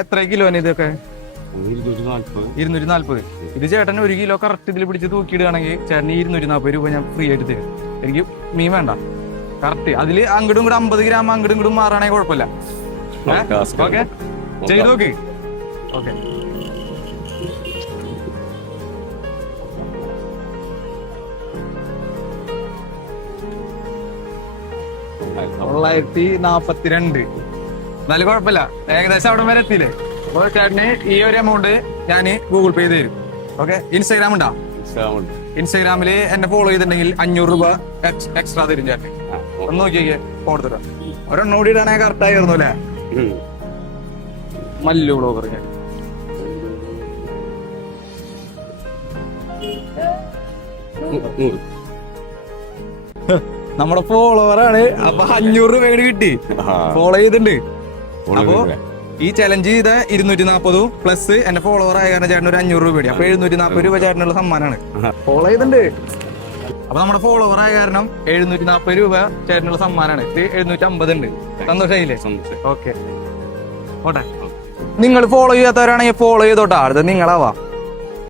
എത്ര കിലോന് ഇതൊക്കെ? 240. ഇത് ചേട്ടന് 1 കിലോ കറക്റ്റ് ഇതിൽ പിടിച്ച് തൂക്കിയിടുകയാണെങ്കിൽ ചേട്ടന് 240 രൂപ ഞാൻ ഫ്രീ ആയിട്ട് തരും. എനിക്ക് മീൻ വേണ്ട, കറക്റ്റ് അതില് അങ്ങോട്ടും ഇങ്ങോട്ടും 50 ഗ്രാം അങ്ങോട്ടും ഇങ്ങോട്ടും മാറാണെങ്കിൽ കുഴപ്പമില്ല. ഓക്കെ, ചെയ്ത് നോക്ക്. ഓക്കെ, $942. എന്നാലും കുഴപ്പമില്ല, ഏകദേശം അവിടെ വരെ എത്തിയില്ലേ. അപ്പോൾ ചേട്ടന് ഈ ഒരു എമൗണ്ട് ഞാൻ ഗൂഗിൾ പേ ചെയ്ത് തരും. ഓക്കെ, ഇൻസ്റ്റാഗ്രാം ഉണ്ടാ? ഇൻസ്റ്റാഗ്രാമില് എന്നെ ഫോളോ ചെയ്തിട്ടുണ്ടെങ്കിൽ 500 രൂപ എക്സ്ട്രാ തരും ചേട്ടന്. ഒന്ന് നോക്കിയേ, കൊടുത്തിട്ടാ ഒരെണ്ണം കൂടി ഇടാനേ കറക്റ്റ് ആയിരുന്നു അല്ലേ? മല്ലു ബ്ലോഗർ ഞാൻ നമ്മുടെ ഫോളോവറാണ്. അപ്പൊ 500 രൂപ കിട്ടി, ഫോളോ ചെയ്തിട്ടുണ്ട്. അപ്പൊ ഈ ചലഞ്ച് ചെയ്ത 240 പ്ലസ് എന്റെ ഫോളോവർ ആയ കാരണം ചേട്ടൻ ഒരു 500 രൂപ കിട്ടി. അപ്പൊ 740 രൂപ ചേട്ടനുള്ള സമ്മാനമാണ്. ഫോളോ ചെയ്തിട്ടുണ്ട്. അപ്പൊ നമ്മുടെ ഫോളോവർ ആയ കാരണം 740 രൂപ ചേട്ടനുള്ള സമ്മാനമാണ്. ഇത് 750 ഉണ്ട്. സന്തോഷമായില്ലേ? ഓക്കെ, ഓട്ടെ. നിങ്ങൾ ഫോളോ ചെയ്യാത്തവരാണെങ്കിൽ ഫോളോ ചെയ്തോട്ടാ, അടുത്ത നിങ്ങളാവാ.